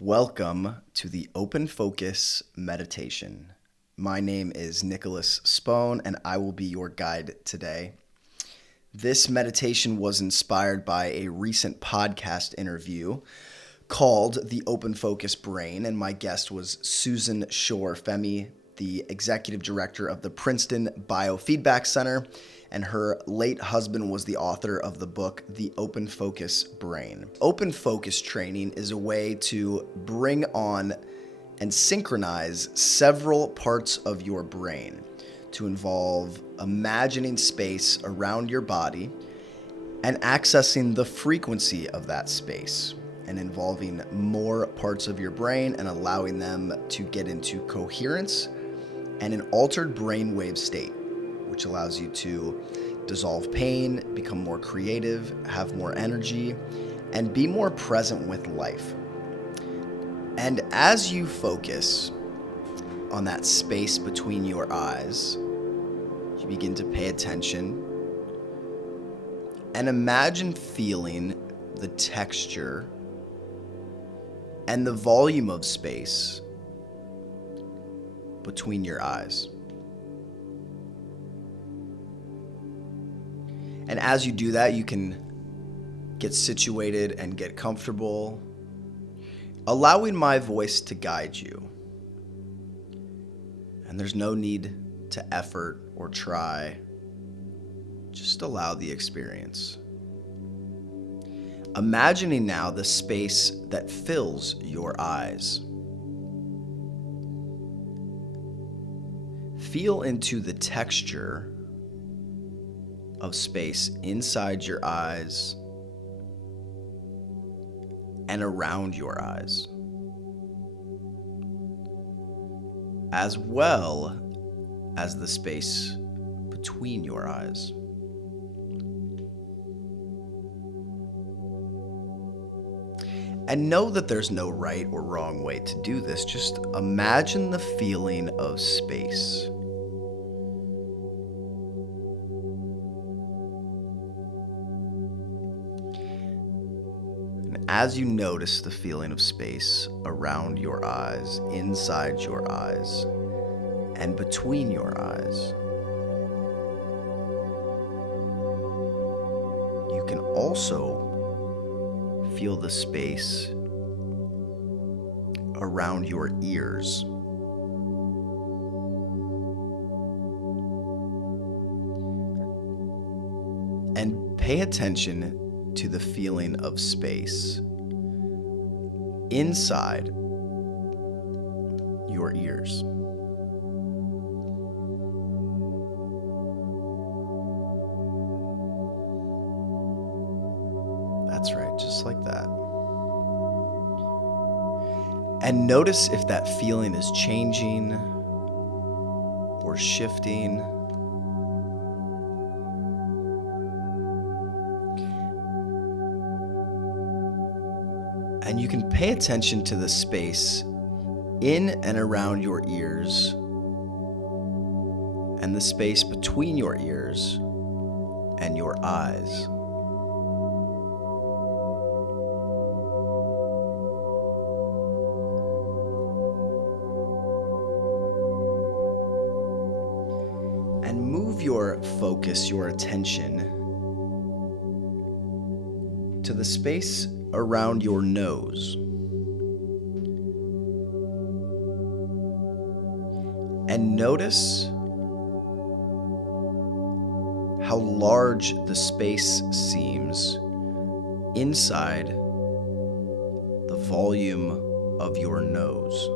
Welcome to the Open Focus Meditation. My name is Nicholas Spohn, and I will be your guide today. This meditation was inspired by a recent podcast interview called The Open Focus Brain, and my guest was Susan Shore-Femi, the executive director of the Princeton Biofeedback Center, and her late husband was the author of the book, The Open Focus Brain. Open focus training is a way to bring on and synchronize several parts of your brain to involve imagining space around your body and accessing the frequency of that space and involving more parts of your brain and allowing them to get into coherence and an altered brainwave state, which allows you to dissolve pain, become more creative, have more energy, and be more present with life. And as you focus on that space between your eyes, you begin to pay attention and imagine feeling the texture and the volume of space between your eyes. And as you do that, you can get situated and get comfortable, allowing my voice to guide you. And there's no need to effort or try. Just allow the experience. Imagining now the space that fills your eyes. Feel into the texture of space inside your eyes and around your eyes, as well as the space between your eyes. And know that there's no right or wrong way to do this. Just imagine the feeling of space. As you notice the feeling of space around your eyes, inside your eyes, and between your eyes, you can also feel the space around your ears. And pay attention to the feeling of space inside your ears. That's right, just like that. And notice if that feeling is changing or shifting. And you can pay attention to the space in and around your ears and the space between your ears and your eyes. And move your focus, your attention to the space around your nose. And notice how large the space seems inside the volume of your nose.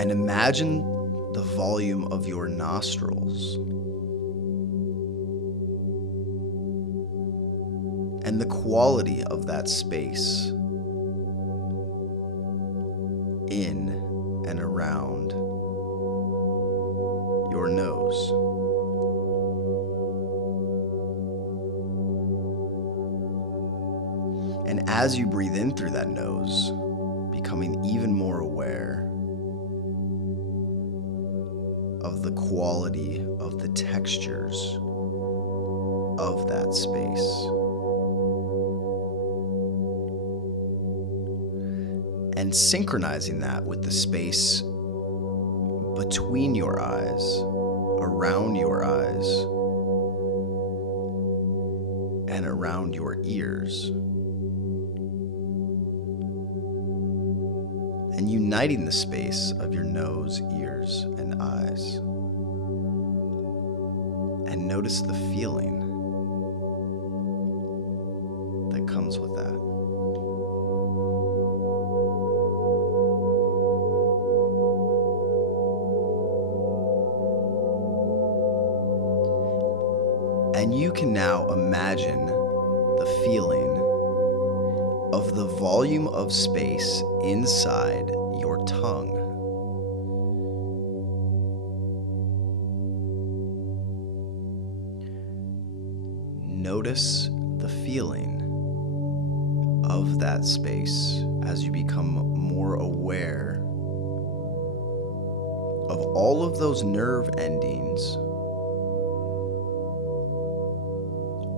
And imagine the volume of your nostrils and the quality of that space in and around your nose. And as you breathe in through that nose, becoming even more aware of the quality of the textures of that space. And synchronizing that with the space between your eyes, around your eyes, and around your ears. And uniting the space of your nose, ears, and eyes. And notice the feeling that comes with that. And you can now imagine the feeling of the volume of space inside your tongue. Notice the feeling of that space as you become more aware of all of those nerve endings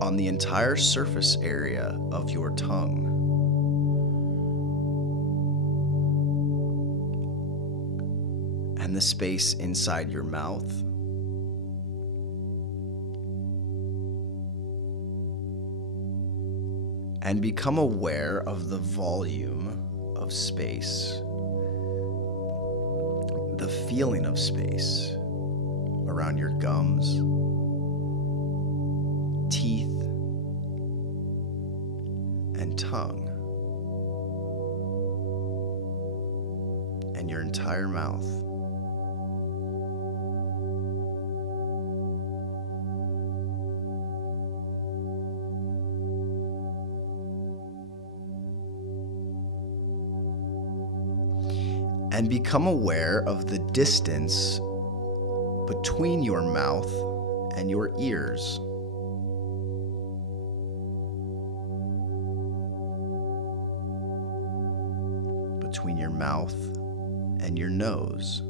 on the entire surface area of your tongue. And the space inside your mouth. And become aware of the volume of space, the feeling of space around your gums, teeth, and tongue, and your entire mouth. And become aware of the distance between your mouth and your ears. Between your mouth and your nose.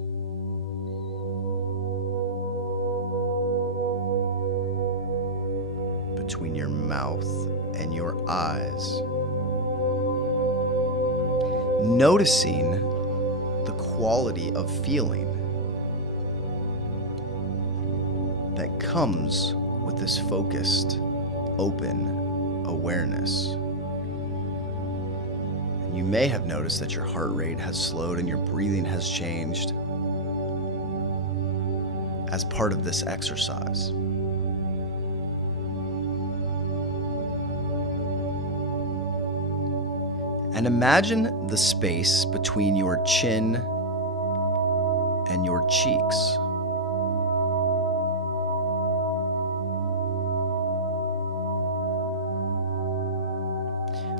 Between your mouth and your eyes. Noticing the quality of feeling that comes with this focused, open awareness. And you may have noticed that your heart rate has slowed and your breathing has changed as part of this exercise. And imagine the space between your chin and your cheeks.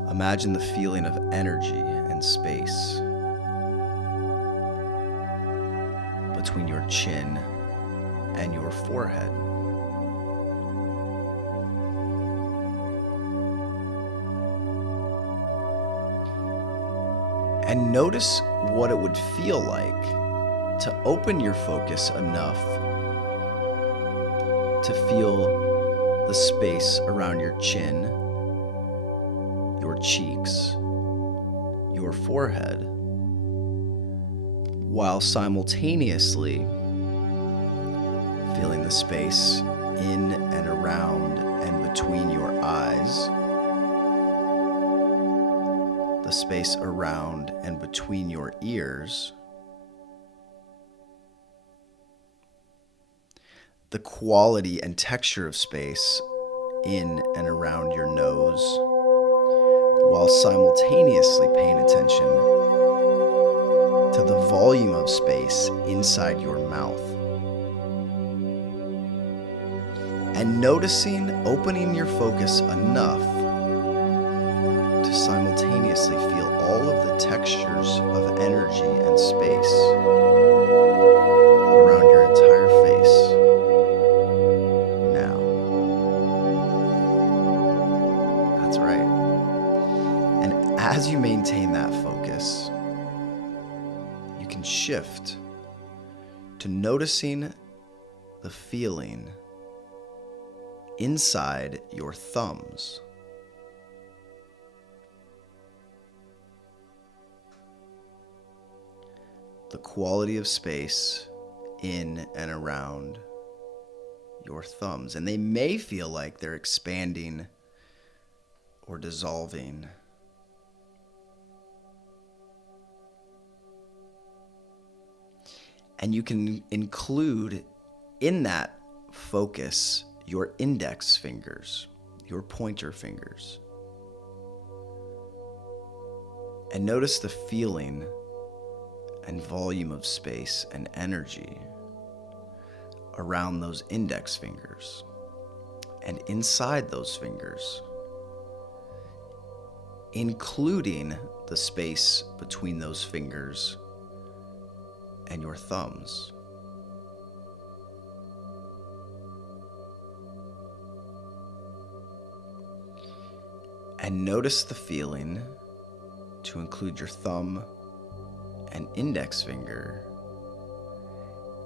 Imagine the feeling of energy and space between your chin and your forehead. And notice what it would feel like to open your focus enough to feel the space around your chin, your cheeks, your forehead, while simultaneously feeling the space in and around and between your eyes, the space around and between your ears, the quality and texture of space in and around your nose, while simultaneously paying attention to the volume of space inside your mouth. And noticing opening your focus enough to simultaneously feel all of the textures of energy and space around your entire face now. That's right. And as you maintain that focus, you can shift to noticing the feeling inside your thumbs. The quality of space in and around your thumbs. And they may feel like they're expanding or dissolving. And you can include in that focus your index fingers, your pointer fingers. And notice the feeling and volume of space and energy around those index fingers and inside those fingers, including the space between those fingers and your thumbs. And notice the feeling to include your thumb and index finger,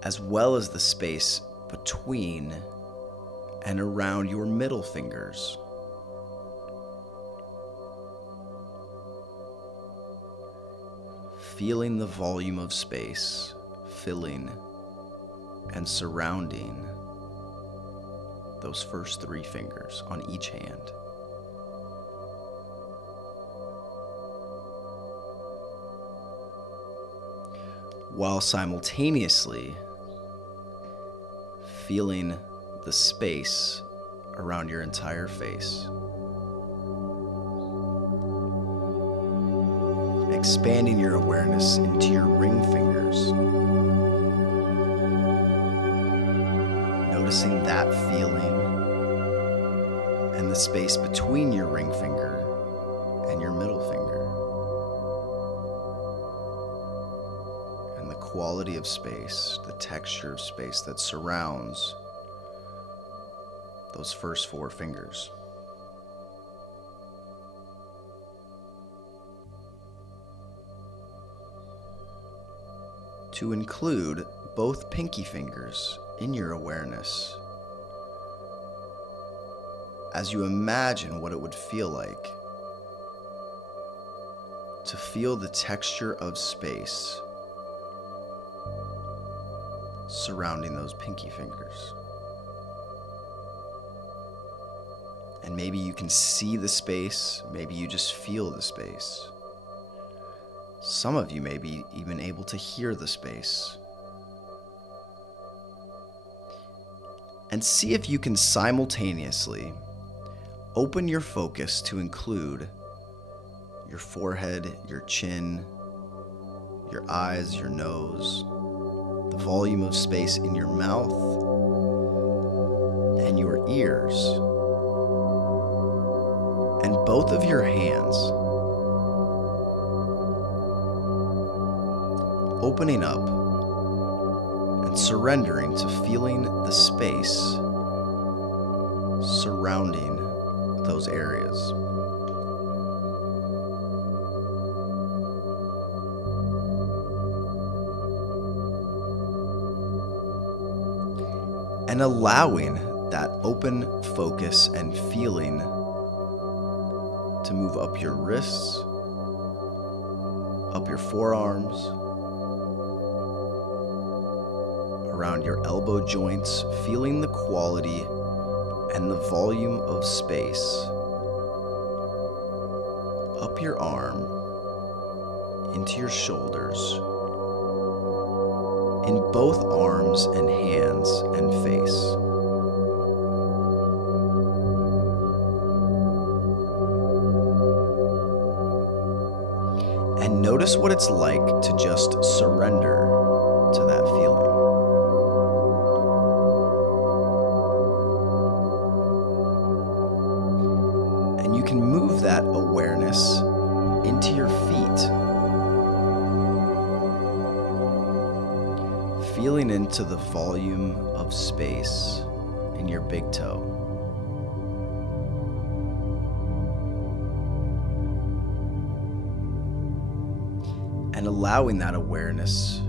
as well as the space between and around your middle fingers. Feeling the volume of space filling and surrounding those first three fingers on each hand. While simultaneously feeling the space around your entire face. Expanding your awareness into your ring fingers. Noticing that feeling and the space between your ring finger and your middle finger. And the quality of space, the texture of space that surrounds those first four fingers. To include both pinky fingers in your awareness as you imagine what it would feel like to feel the texture of space surrounding those pinky fingers. And maybe you can see the space, maybe you just feel the space. Some of you may be even able to hear the space. And see if you can simultaneously open your focus to include your forehead, your chin, your eyes, your nose, the volume of space in your mouth, and your ears, and both of your hands. Opening up and surrendering to feeling the space surrounding those areas. And allowing that open focus and feeling to move up your wrists, up your forearms, around your elbow joints, feeling the quality and the volume of space up your arm, into your shoulders, in both arms and hands and face. And notice what it's like to just surrender to that feeling. And you can move that awareness into your feet, feeling into the volume of space in your big toe. And allowing that awareness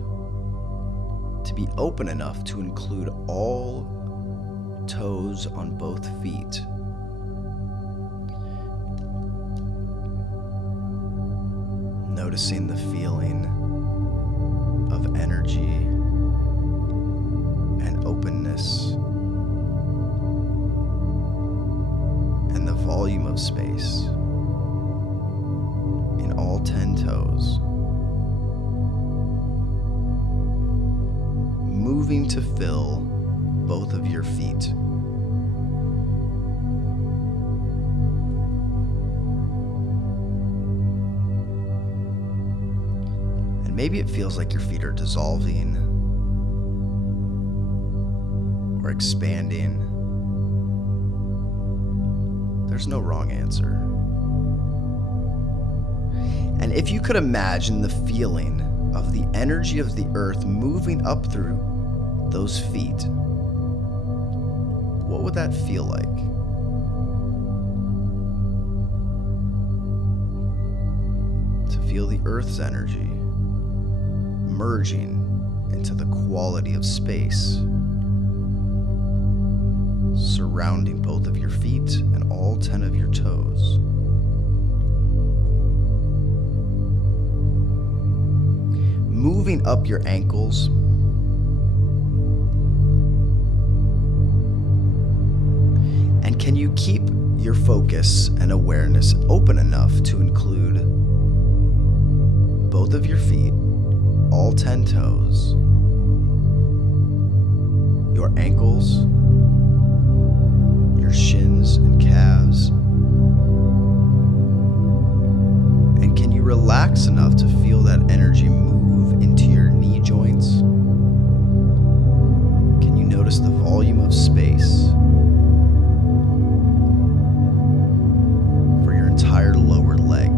to be open enough to include all toes on both feet. Noticing the feeling of energy and openness and the volume of space in all 10 toes. Moving to fill both of your feet. And maybe it feels like your feet are dissolving or expanding. There's no wrong answer. And if you could imagine the feeling of the energy of the earth moving up through those feet, what would that feel like? To feel the earth's energy merging into the quality of space surrounding both of your feet and all 10 of your toes. Moving up your ankles, and can you keep your focus and awareness open enough to include both of your feet, all 10 toes, your ankles, your shins and calves, and can you relax enough to feel that energy move into your knee joints? Can you notice the volume of space for your entire lower leg?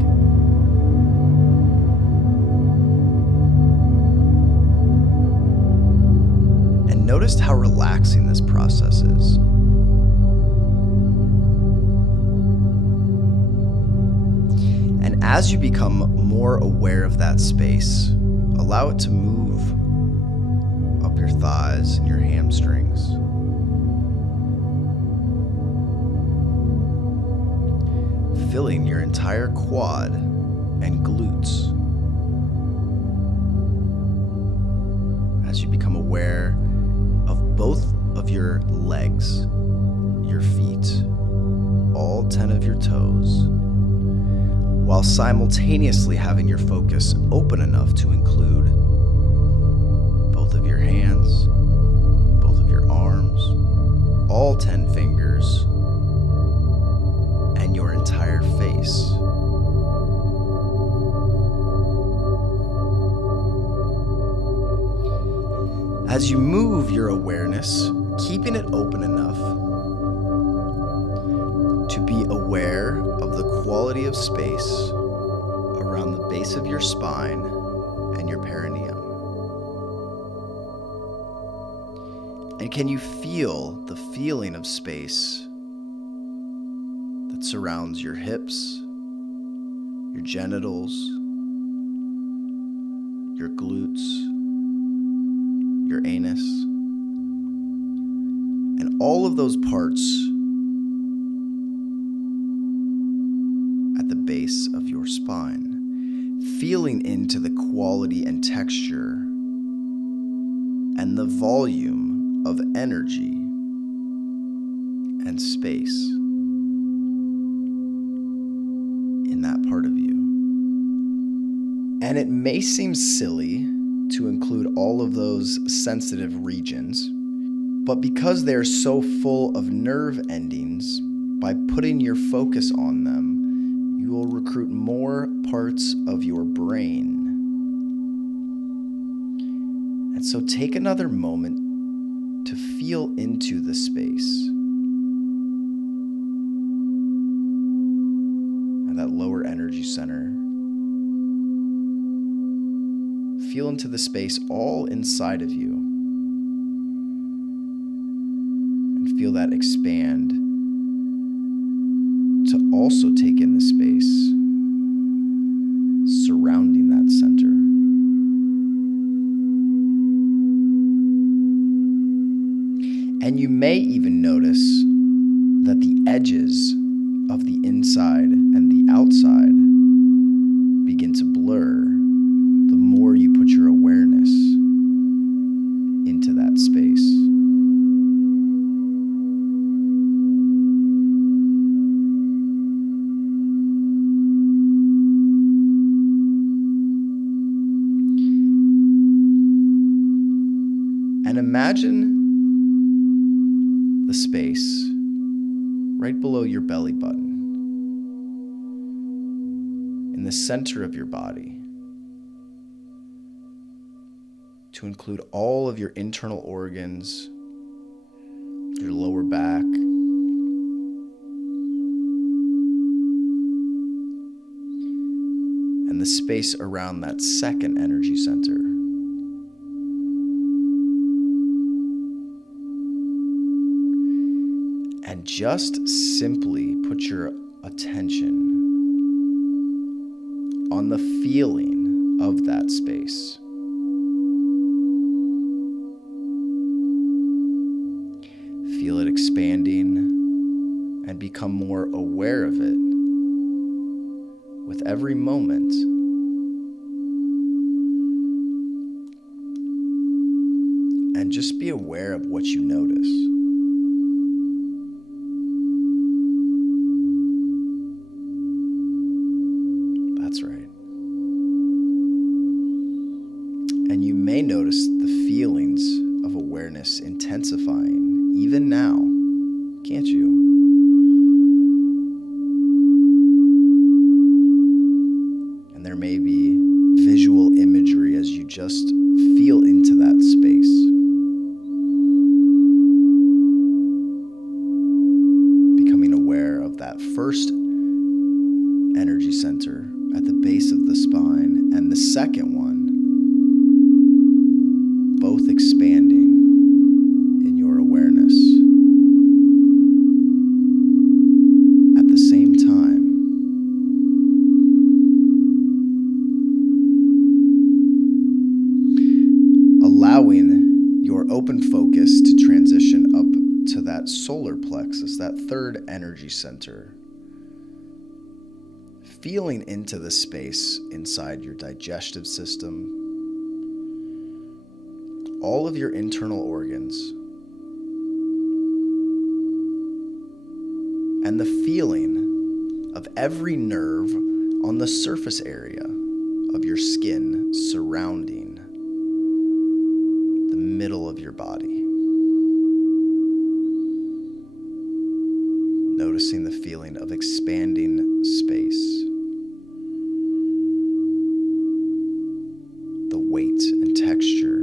And notice how relaxing this process is. And as you become more aware of that space, allow it to move up your thighs and your hamstrings. Filling your entire quad and glutes. As you become aware of both of your legs, your feet, all 10 of your toes, while simultaneously having your focus open enough to include both of your hands, both of your arms, all 10 fingers, and your entire face. As you move your awareness, keeping it open enough to be aware of the quality of space around the base of your spine and your perineum. And can you feel the feeling of space that surrounds your hips, your genitals, your glutes, your anus, and all of those parts at the base of your spine, feeling into the quality and texture and the volume of energy and space in that part of you. And it may seem silly to include all of those sensitive regions, but because they're so full of nerve endings, by putting your focus on them, you will recruit more parts of your brain. And so take another moment to feel into the space and that lower energy center. Feel into the space all inside of you and feel that expand to also take in the space surrounding that center. And you may even notice that the edges of the inside and the outside begin to blur the more you put your awareness into that space. And imagine the space right below your belly button, in the center of your body, to include all of your internal organs, your lower back, and the space around that second energy center. And just simply put your attention on the feeling of that space. Feel it expanding and become more aware of it with every moment. And just be aware of what you notice. That's right. And you may notice the feelings of awareness intensifying even now, can't you? And there may be visual imagery as you just feel into that space. Becoming aware of that first energy center at the base of the spine and the second one, both expanding in your awareness at the same time. Allowing your open focus to transition up to that solar plexus, that third energy center. Feeling into the space inside your digestive system, all of your internal organs, and the feeling of every nerve on the surface area of your skin surrounding the middle of your body. Noticing the feeling of expanding space. The weight and texture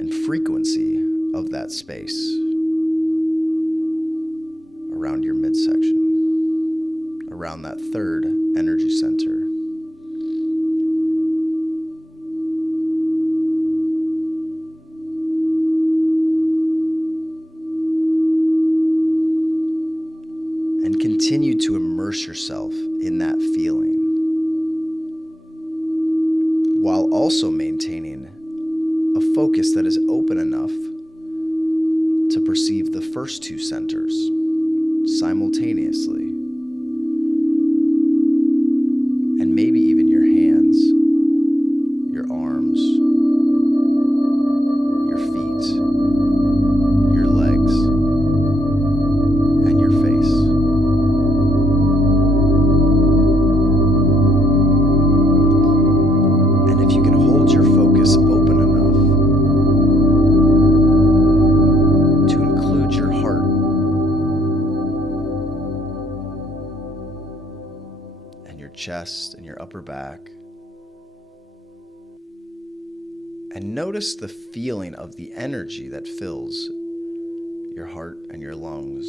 and frequency of that space around your midsection, around that third energy center. And continue to immerse yourself in that feeling, while also maintaining a focus that is open enough to perceive the first two centers simultaneously. And maybe even your hands, your arms, your feet, your legs, and your face. And if you can hold your focus open enough to include your heart and your chest and your upper back, and notice the feeling of the energy that fills your heart and your lungs.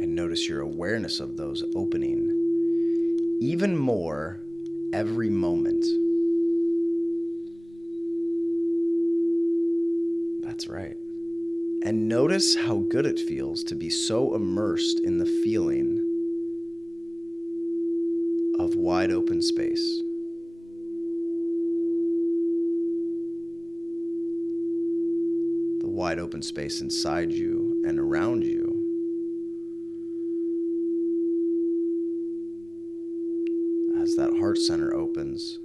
And notice your awareness of those opening even more every moment. That's right. And notice how good it feels to be so immersed in the feeling of wide open space. wide open space inside you and around you. As that heart center opens,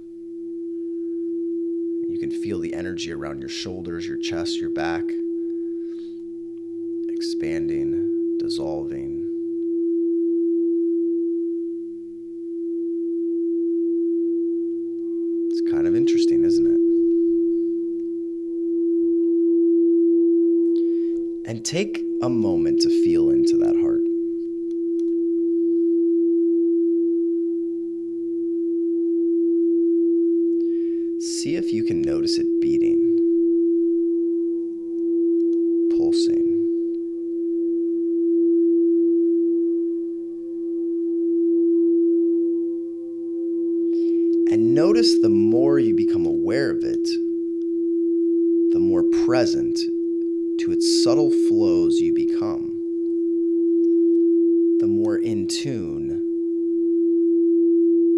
you can feel the energy around your shoulders, your chest, your back, expanding, dissolving. It's kind of interesting, isn't it? And take a moment to feel into that heart. See if you can notice it beating, pulsing. And notice the more you become aware of it, the more present to its subtle flows you become, the more in tune,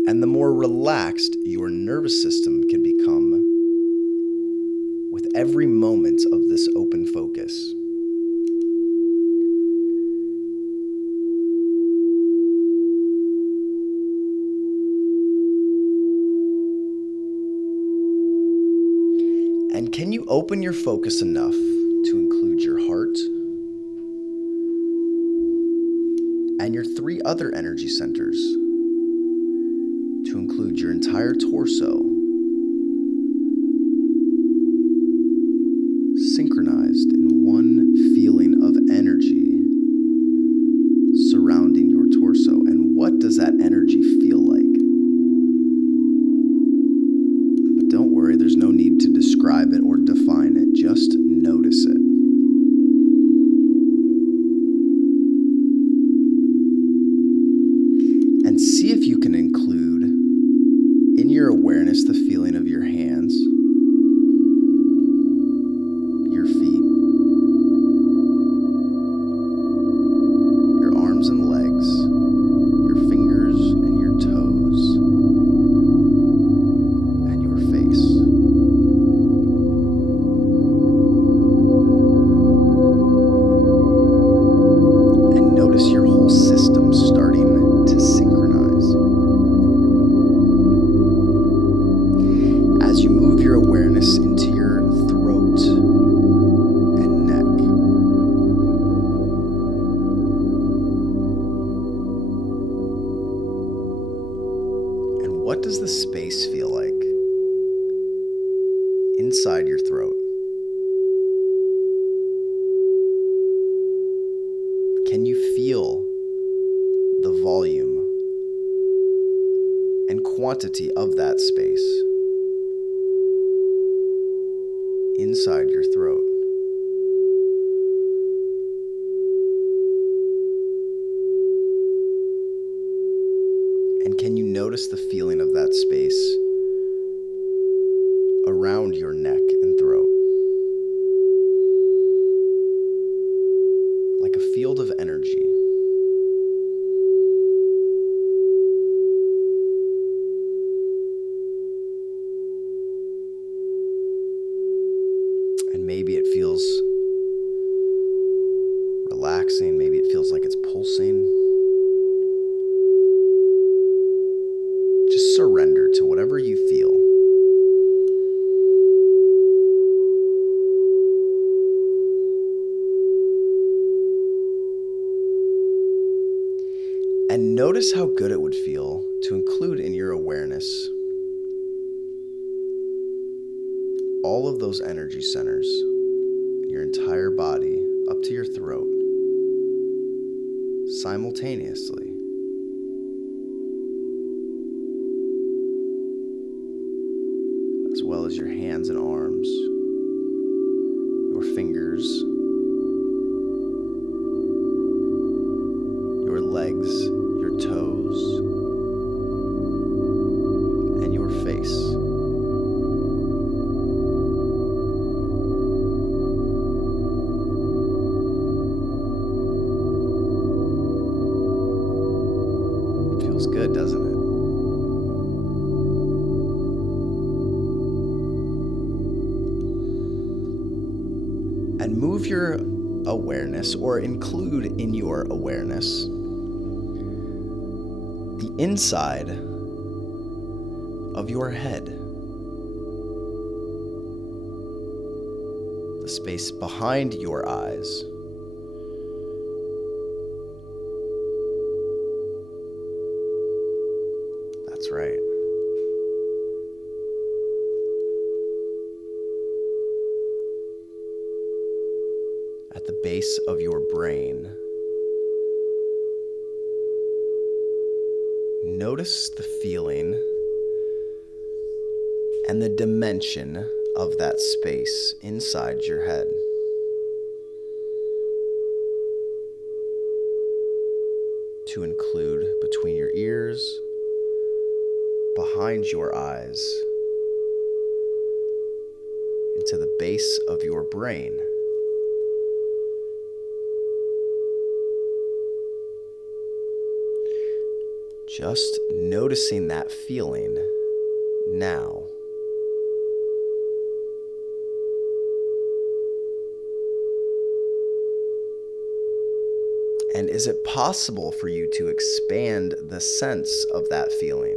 and the more relaxed your nervous system can become with every moment of this open focus. And can you open your focus enough to include your heart and your 3 other energy centers, to include your entire torso, synchronized in one feeling of energy surrounding your torso? And what does that energy feel like? But don't worry, there's no need to describe it or define it, just notice it. And see if you can include in your awareness the feeling of your hands, your feet, your arms and legs, your fingers and your toes, and your face. And notice your whole system starting to synchronize. As you move your awareness into your throat and neck, and what does the space feel like inside your throat? Can you feel the volume and quantity of that space inside your throat? And can you notice the feeling of that space around your neck and throat? Like a field of energy. And maybe it feels relaxing, maybe it feels like it's pulsing. Just surrender to whatever you feel. And notice how good it would feel to include in your awareness all of those energy centers in your entire body up to your throat simultaneously. As well as your hands and arms, your fingers, your legs, your toes, and your face. Feels good, doesn't it? And move awareness, or include in your awareness, the inside of your head, the space behind your eyes, that's right. At the base of your brain, notice the feeling and the dimension of that space inside your head. To include between your ears, behind your eyes, into the base of your brain. Just noticing that feeling now. And is it possible for you to expand the sense of that feeling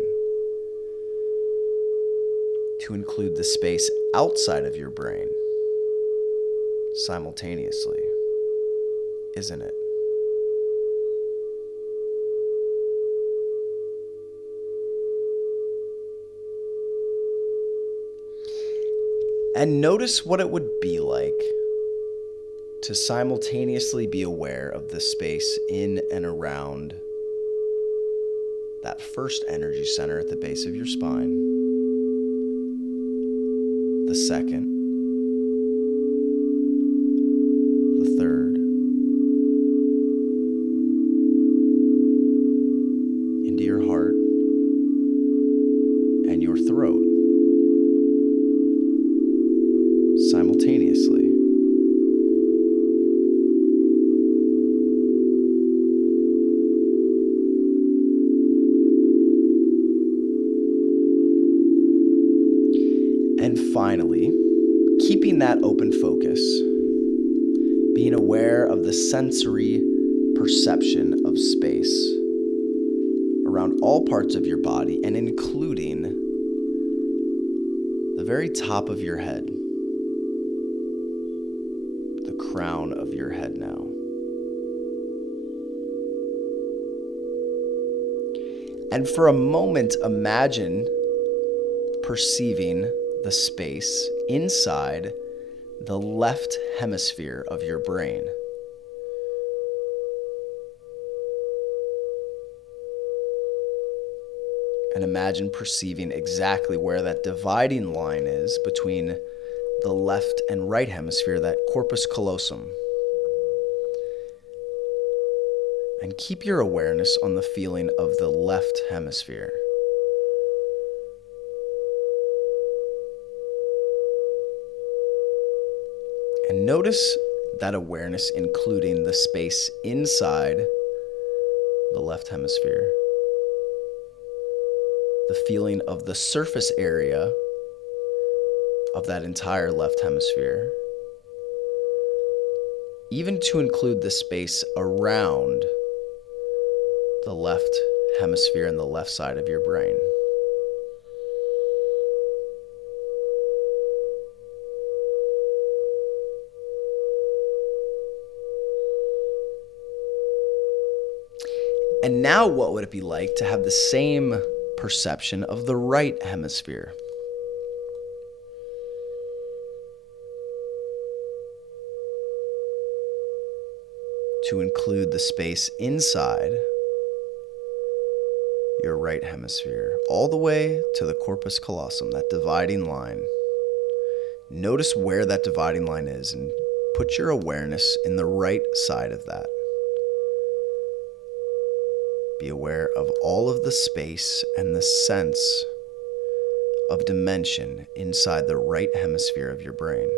to include the space outside of your brain simultaneously? Isn't it? And notice what it would be like to simultaneously be aware of the space in and around that first energy center at the base of your spine, the second, the third, into your heart and your throat simultaneously. And finally, keeping that open focus, being aware of the sensory perception of space around all parts of your body and including the very top of your head, the crown of your head now. And for a moment, imagine perceiving the space inside the left hemisphere of your brain. And imagine perceiving exactly where that dividing line is between the left and right hemisphere, that corpus callosum. And keep your awareness on the feeling of the left hemisphere. And notice that awareness including the space inside the left hemisphere, the feeling of the surface area of that entire left hemisphere, even to include the space around the left hemisphere and the left side of your brain. And now what would it be like to have the same perception of the right hemisphere? To include the space inside your right hemisphere, all the way to the corpus callosum, that dividing line. Notice where that dividing line is and put your awareness in the right side of that. Be aware of all of the space and the sense of dimension inside the right hemisphere of your brain.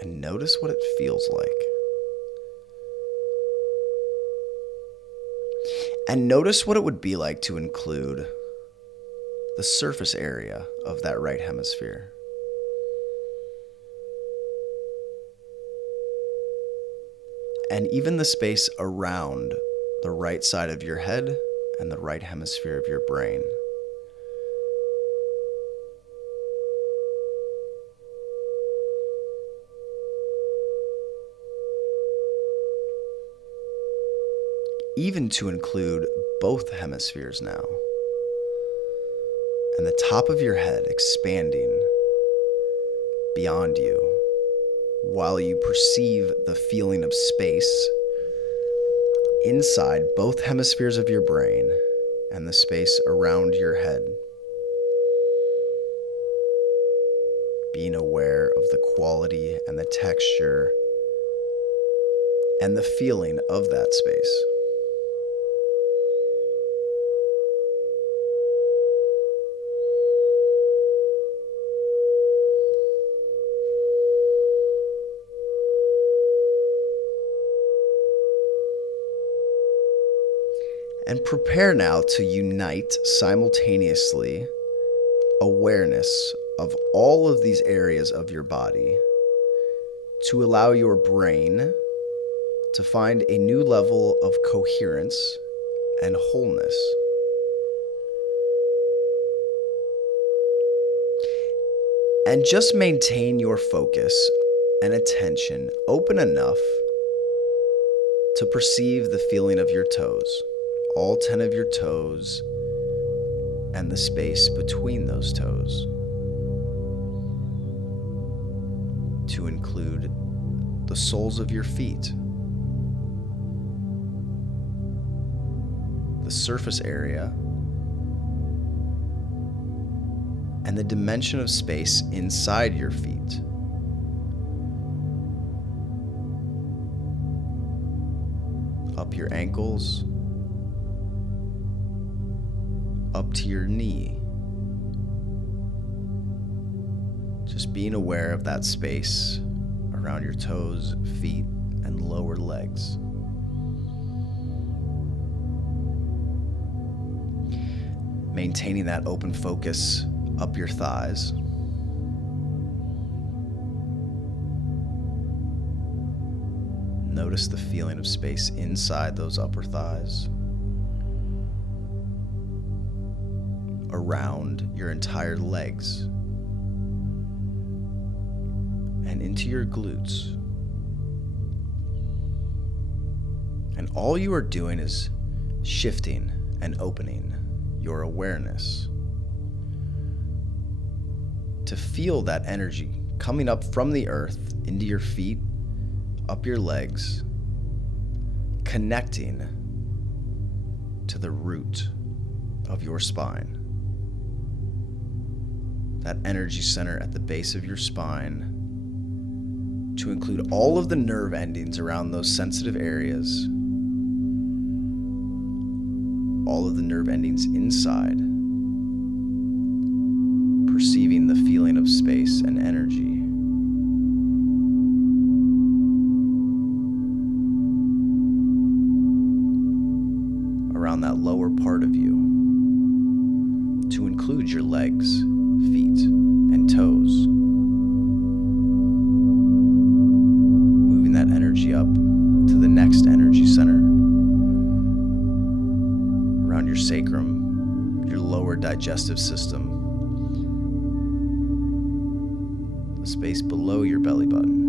And notice what it feels like. And notice what it would be like to include the surface area of that right hemisphere. and even the space around the right side of your head and the right hemisphere of your brain. Even to include both hemispheres now. And the top of your head expanding beyond you while you perceive the feeling of space inside both hemispheres of your brain and the space around your head. Being aware of the quality and the texture and the feeling of that space. And prepare now to unite simultaneously awareness of all of these areas of your body to allow your brain to find a new level of coherence and wholeness. And just maintain your focus and attention open enough to perceive the feeling of your toes. All 10 of your toes and the space between those toes, to include the soles of your feet, the surface area, and the dimension of space inside your feet. Up your ankles, up to your knee. Just being aware of that space around your toes, feet, and lower legs. Maintaining that open focus up your thighs. Notice the feeling of space inside those upper thighs. Around your entire legs and into your glutes. And all you are doing is shifting and opening your awareness to feel that energy coming up from the earth into your feet, up your legs, connecting to the root of your spine. That energy center at the base of your spine, to include all of the nerve endings around those sensitive areas, all of the nerve endings inside, perceiving the feeling of space and energy. Around that lower part of you, to include your legs, feet, and toes. Moving that energy up to the next energy center. Around your sacrum, your lower digestive system. The space below your belly button.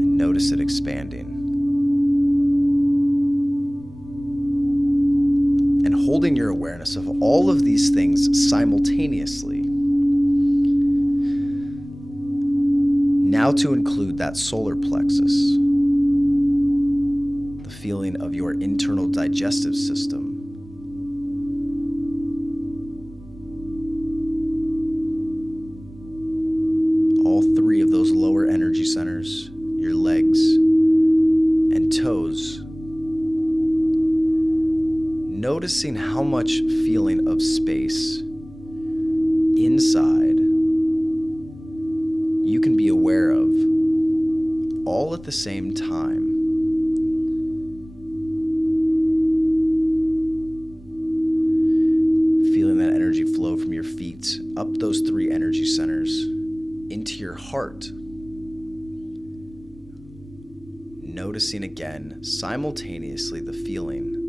And notice it expanding. And holding your awareness of all of these things simultaneously. Now to include that solar plexus, the feeling of your internal digestive system. All three of those lower energy centers, your legs and toes. Noticing how much feeling of space inside you can be aware of all at the same time. Feeling that energy flow from your feet up those three energy centers into your heart, noticing again simultaneously the feeling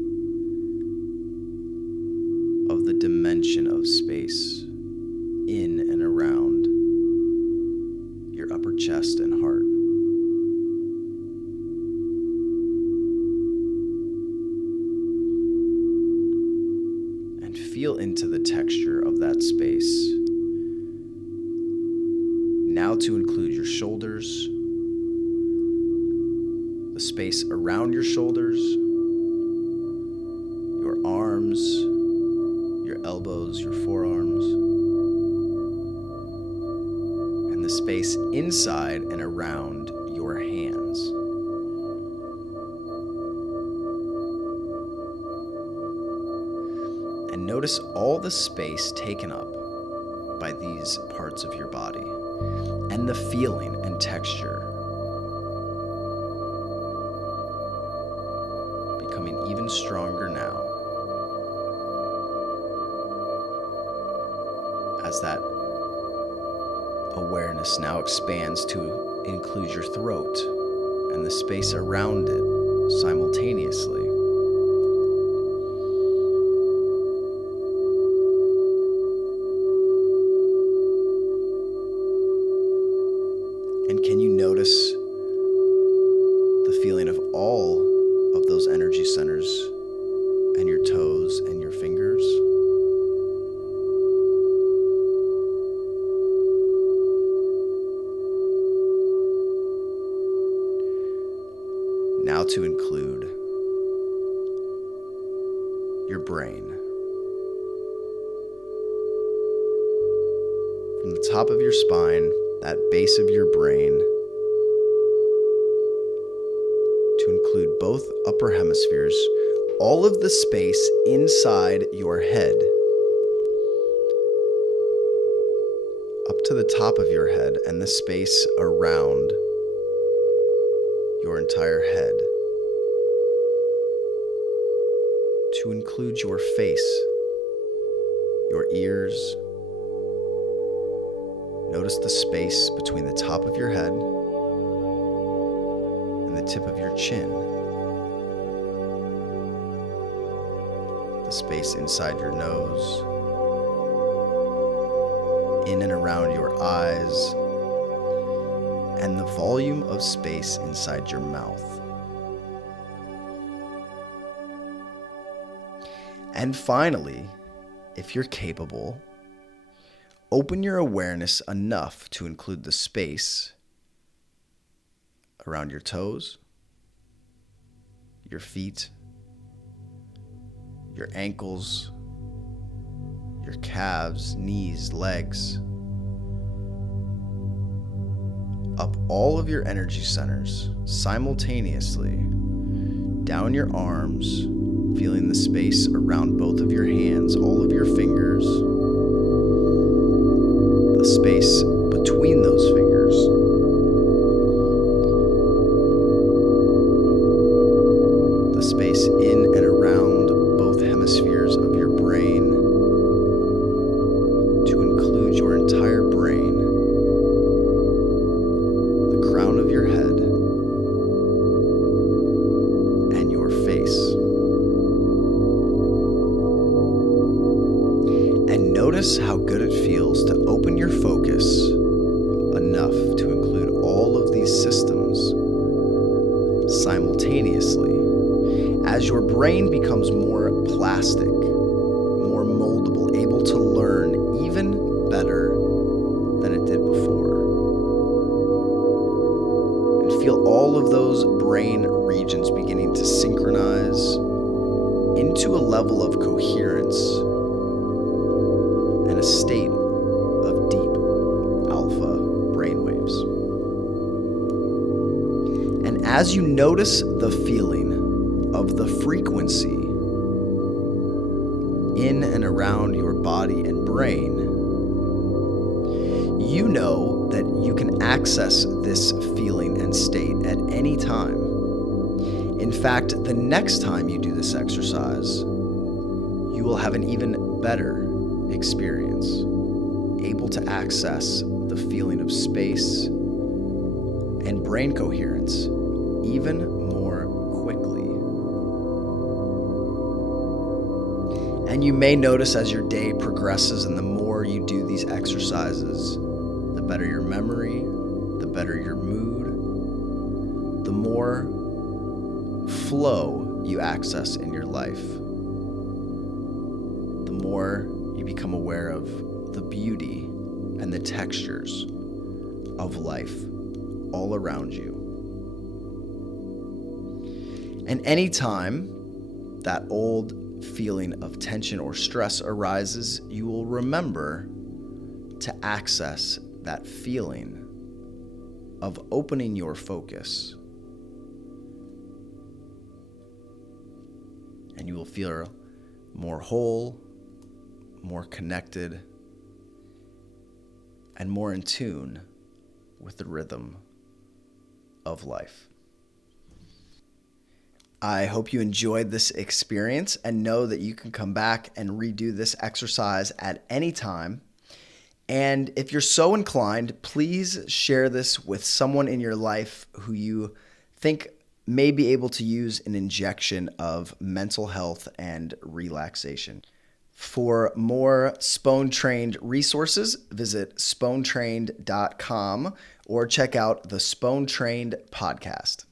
of the dimension of space in and around your upper chest and heart. And feel into the texture of that space. Now to include your shoulders, the space around your shoulders, your arms, your elbows, your forearms, and the space inside and around your hands. And notice all the space taken up by these parts of your body and the feeling and texture becoming even stronger now as that awareness now expands to include your throat and the space around it simultaneously. And can you notice the feeling of all of those energy centers and your toes and your fingers? Now to include your brain. From the top of your spine, that base of your brain, to include both upper hemispheres, all of the space inside your head, up to the top of your head, and the space around your entire head, to include your face, your ears. Notice the space between the top of your head and the tip of your chin. The space inside your nose, in and around your eyes, and the volume of space inside your mouth. And finally, if you're capable, open your awareness enough to include the space around your toes, your feet, your ankles, your calves, knees, legs, up all of your energy centers simultaneously, down your arms, feeling the space around both of your hands, all of your fingers, the space between those fingers, the space in and around both hemispheres of your brain, to include your entire brain, the crown of your head, and your face. And notice how good it feels to open your focus enough to include all of these systems simultaneously as your brain becomes more plastic, more moldable, able to learn even better than it did before. And feel all of those brain regions beginning to synchronize into a level of coherence and a state of deep alpha brainwaves. And as you notice the feeling of the frequency in and around your body and brain, you know that you can access this feeling and state at any time. In fact, the next time you do this exercise, you will have an even better experience, able to access the feeling of space and brain coherence even more quickly. And you may notice as your day progresses and the more you do these exercises, the better your memory, the better your mood, the more flow you access in your life, the more you become aware of the beauty and the textures of life all around you. And anytime that old feeling of tension or stress arises, you will remember to access that feeling of opening your focus. And you will feel more whole, more connected, and more in tune with the rhythm of life. I hope you enjoyed this experience and know that you can come back and redo this exercise at any time. And if you're so inclined, please share this with someone in your life who you think may be able to use an injection of mental health and relaxation. For more SPOHN-trained resources, visit SPOHNTRAINED.com or check out the SPOHN-trained podcast.